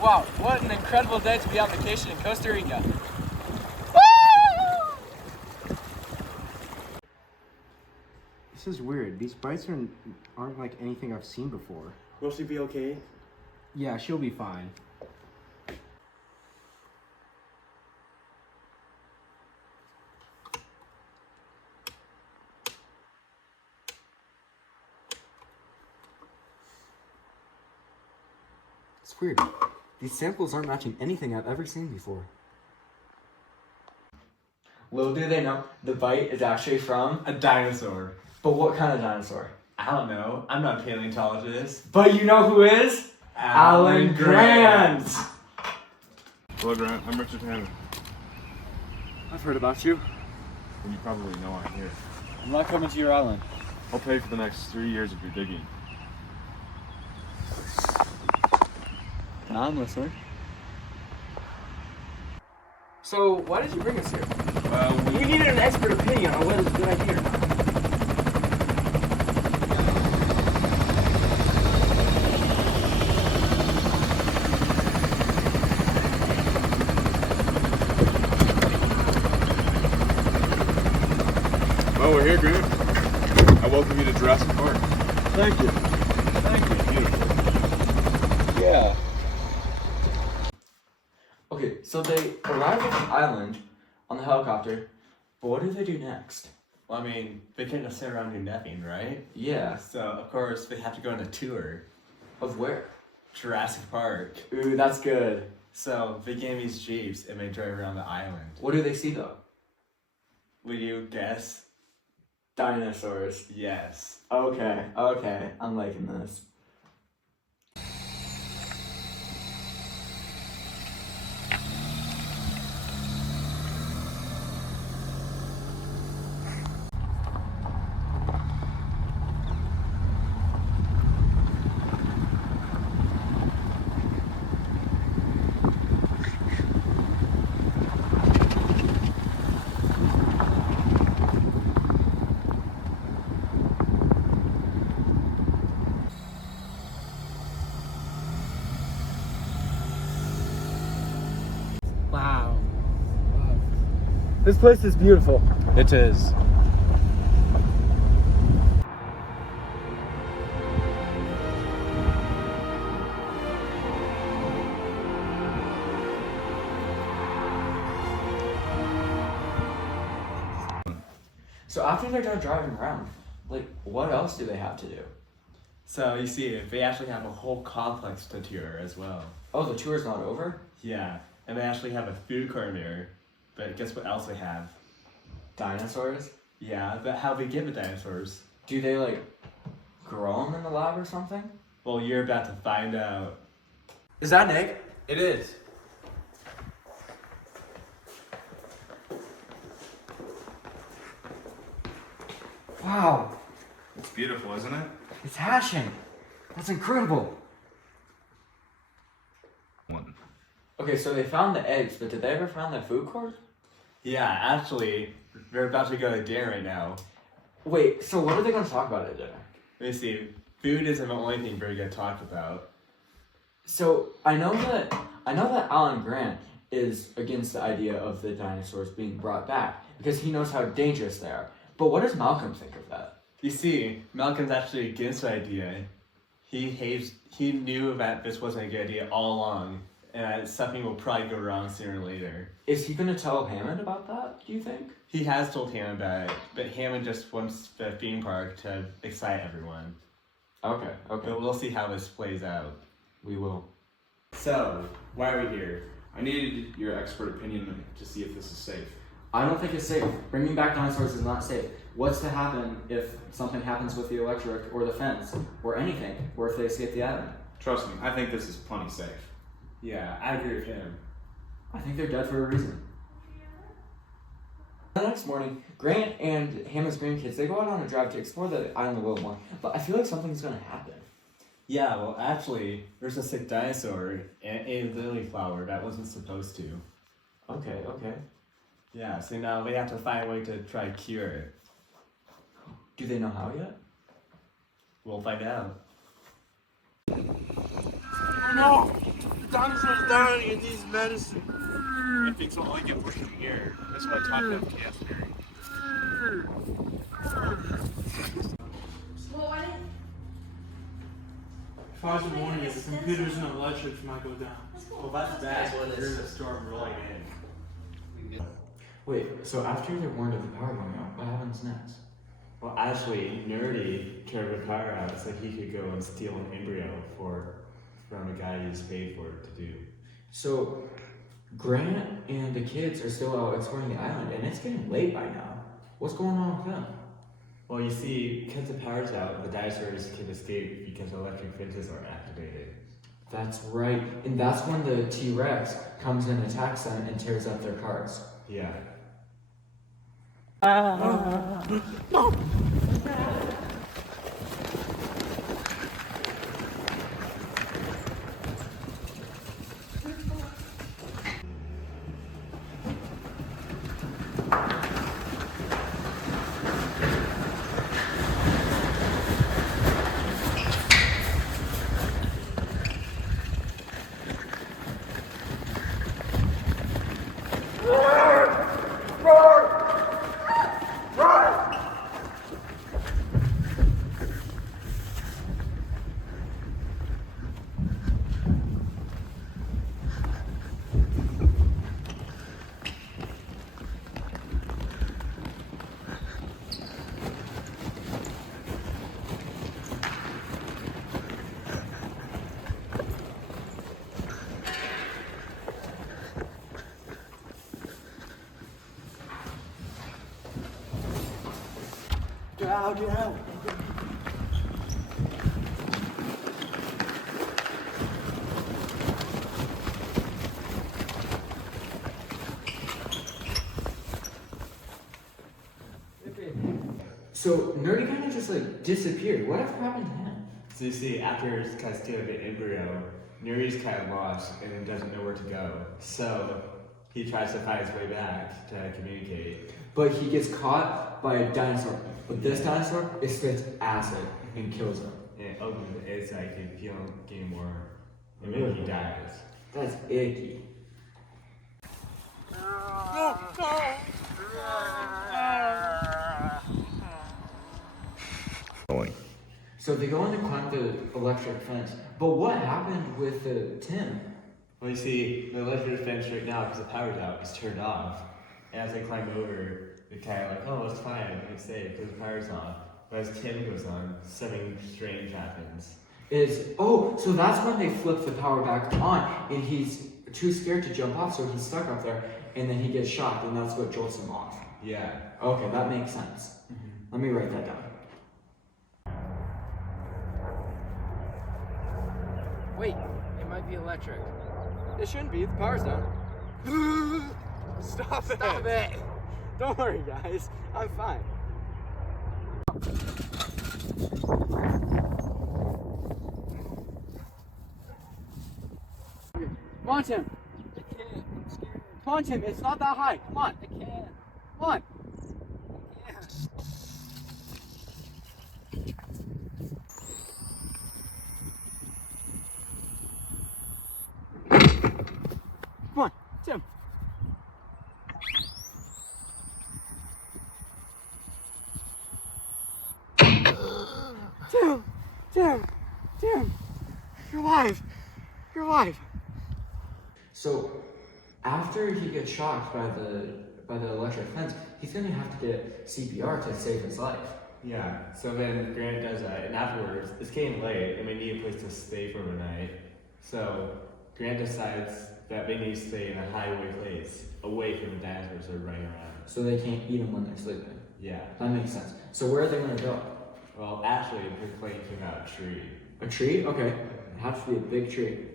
Wow, what an incredible day to be on vacation in Costa Rica. This is weird. These bites aren't like anything I've seen before. Will she be okay? Yeah, she'll be fine. It's weird. These samples aren't matching anything I've ever seen before. Little do they know, the bite is actually from A dinosaur. But what kind of dinosaur? I don't know. I'm not a paleontologist. But you know who is? Alan Grant! Hello, Grant. I'm Richard Hammond. I've heard about you. And you probably know I'm here. I'm not coming to your island. I'll pay for the next 3 years of your digging. I'm listening. So, why did you bring us here? Well, We needed an expert opinion on whether it's a good idea or not. well, we're here, Grant. I welcome you to Jurassic Park. Thank you. Thank you. Beautiful. Yeah. Okay, so they arrive at the island on the helicopter, but what do they do next? Well, I mean, they can't just sit around and do nothing, right? Yeah. So, of course, they have to go on a tour. Of where? Jurassic Park. Ooh, that's good. So, they get in these jeeps and they drive around the island. What do they see though? Will you guess? Dinosaurs. Yes. Okay, I'm liking this. Wow. This place is beautiful. It is. So after they're done driving around, like, what else do they have to do? So, you see, they actually have a whole complex to tour as well. Oh, the tour's not over? Yeah. And they actually have a food court there. But guess what else they have? Dinosaurs? Yeah, but how they get the dinosaurs? Do they, like, grow them in the lab or something? Well, you're about to find out. Is that Nick? It is. Wow, It's beautiful, isn't it? it's hashing. That's incredible. One. Okay, so they found the eggs, but did they ever find the food court? Yeah, actually, they're about to go to dinner right now. Wait, so what are they going to talk about at dinner? Let me see. Food isn't the only thing we're going to talk about. So I know that Alan Grant is against the idea of the dinosaurs being brought back because he knows how dangerous they are. But what does Malcolm think of that? You see, Malcolm's actually against the idea. He knew that this wasn't a good idea all along, and that something will probably go wrong sooner or later. Is he going to tell Hammond about that, do you think? He has told Hammond about it, but Hammond just wants the theme park to excite everyone. Okay. But we'll see how this plays out. We will. So, why are we here? I needed your expert opinion to see if this is safe. I don't think it's safe. Bringing back dinosaurs is not safe. What's to happen if something happens with the electric or the fence or anything, or if they escape the island? Trust me, I think this is plenty safe. Yeah, I agree with him. I think they're dead for a reason. The next morning, Grant and Hammond's grandkids, they go out on a drive to explore the island a little more, but I feel like something's going to happen. Yeah, well, actually, there's a sick dinosaur and a lily flower that wasn't supposed to. Okay. Yeah, so now we have to find a way to try to cure it. Do they know how yet? We'll find out. No! The dinosaur's dying and needs medicine. I think so. Only get worse from here. That's why I talked about chaos theory. Cause a warning if the computers and electrics might go down. Well, that's bad when there's a storm rolling in. Wait, so after they're warned of the power going out, what happens next? Well, actually, Nerdy turned the power out so he could go and steal an embryo from a guy who's paid for it to do. So, Grant and the kids are still out exploring the island, and it's getting late by now. What's going on with them? Well, you see, because the power's out, the dinosaurs can escape because electric fences aren't activated. That's right, and that's when the T-Rex comes and attacks them and tears up their cars. Yeah. Get out, get out. So, Nerdy kind of just like disappeared. Whatever happened to him? So you see, after kind of stealing the embryo, Nerdy's kind of lost and doesn't know where to go. So he tries to find his way back to communicate. But he gets caught by a dinosaur. But this dinosaur, it spits acid and kills him. And it opens the inside, can feel getting more, and then he dies. That's icky. So they go in to climb the electric fence. But what happened with Tim? Well, you see, the electric fence right now, because the power's out, is turned off. And as they climb over, they're kind of like, oh, it's fine, it's safe, because the power's off. But as Tim goes on, something strange happens. So that's when they flip the power back on, and he's too scared to jump off, so he's stuck up there, and then he gets shocked, and that's what jolts him off. Yeah. Okay, that makes sense. Let me write that down. Wait, it might be electric. It shouldn't be, the power's down. Stop it! Stop it! Don't worry, guys. I'm fine. Come on, Tim. I can't. I'm scared. Come on, Tim. It's not that high. Come on. I can't. Come on. I can't. Come on, Tim. Tim. You're alive. You're alive. So, after he gets shocked by the electric fence, he's gonna have to get CPR to save his life. Yeah, so then Grant does that, and afterwards, it's getting late, and they need a place to stay for the night. So Grant decides that they need to stay in a highway place, away from the dinosaurs that are running around. So they can't eat him when they're sleeping. Yeah. That makes sense. So where are they gonna go? Well, actually, their plane came out a tree. A tree? Okay. It has to be a big tree.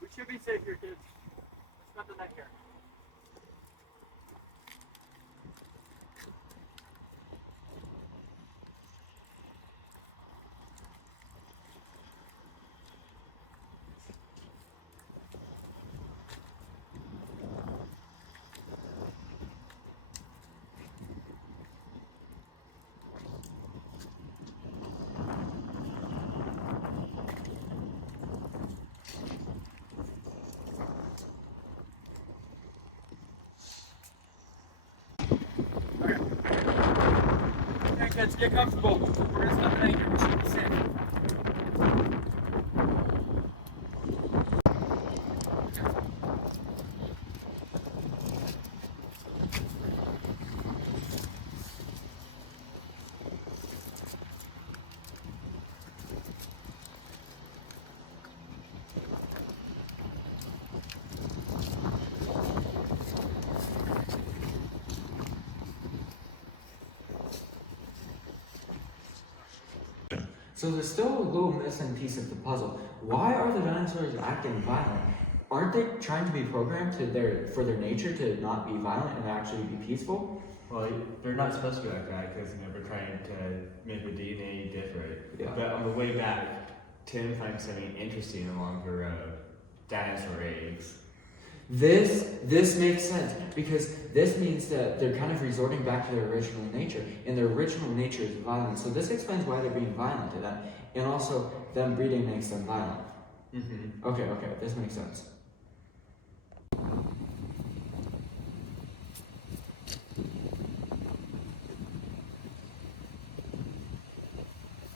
We should be safe here, kids. Let's spend the night here. kids, get comfortable. We're gonna stop in here. We should be safe. So there's still a little missing piece of the puzzle. Why are the dinosaurs acting violent? Aren't they trying to be programmed for their nature to not be violent and actually be peaceful? Well, they're not supposed to be like that because we're trying to make the DNA different. Yeah. But on the way back, Tim finds something interesting along the road. Dinosaur eggs. This makes sense because this means that they're kind of resorting back to their original nature, and their original nature is violence. So this explains why they're being violent to them, and also them breeding makes them violent. Mm-hmm. Okay, this makes sense.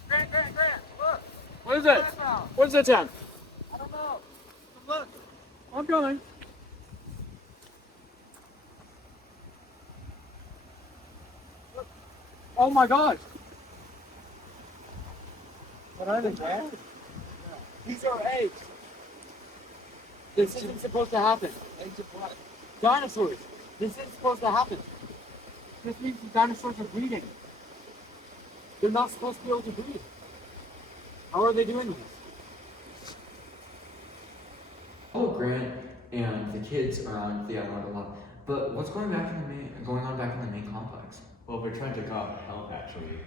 Grant, look. What is it? What is that sound? I don't know. Look. I'm coming. Oh my God. What are they, Dad? These are eggs. This isn't supposed to happen. Eggs of what? Dinosaurs. This isn't supposed to happen. This means the dinosaurs are breeding. They're not supposed to be able to breed. How are they doing this? Oh, Grant and the kids are on the island a lot, but what's going on back in the main complex? Well, we're trying to call for help actually.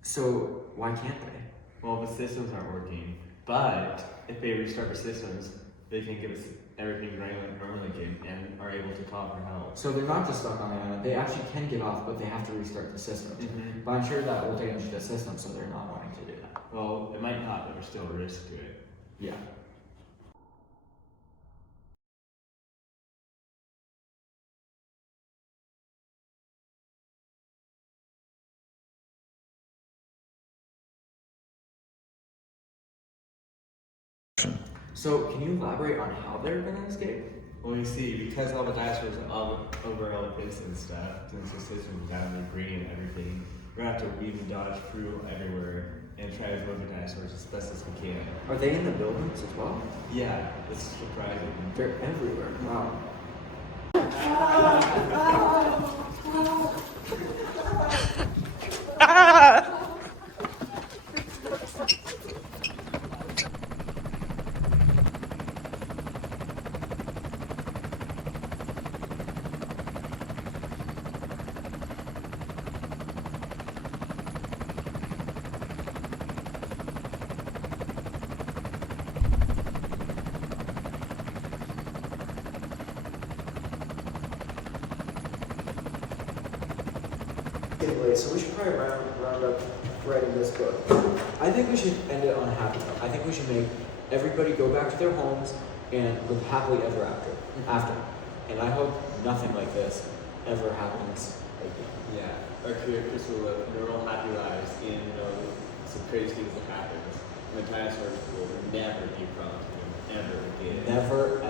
So why can't they? Well, the systems aren't working. But if they restart the systems, they can give us everything running like normal again and are able to call for help. So they're not just stuck on the island. They actually can get off, but they have to restart the system. Mm-hmm. But I'm sure that will damage the system, so they're not wanting to do that. Well, it might not, but there's still a risk to it. Yeah. So can you elaborate on how they're gonna escape? Well, you see, because all the dinosaurs are all over elephants and stuff, since the systems down there breeding and everything, we're gonna have to weave and dodge through everywhere and try to avoid the dinosaurs as best as we can. Are they in the buildings as well? Yeah, it's surprising. They're everywhere. Wow. Getting late, so we should probably round up writing this book. I think we should end it on a happy note. I think we should make everybody go back to their homes and live happily ever after. And I hope nothing like this ever happens again. Yeah, our characters will live normal, happy lives, and some crazy things will happen. And the dinosaurs will never be a problem to them ever again. Never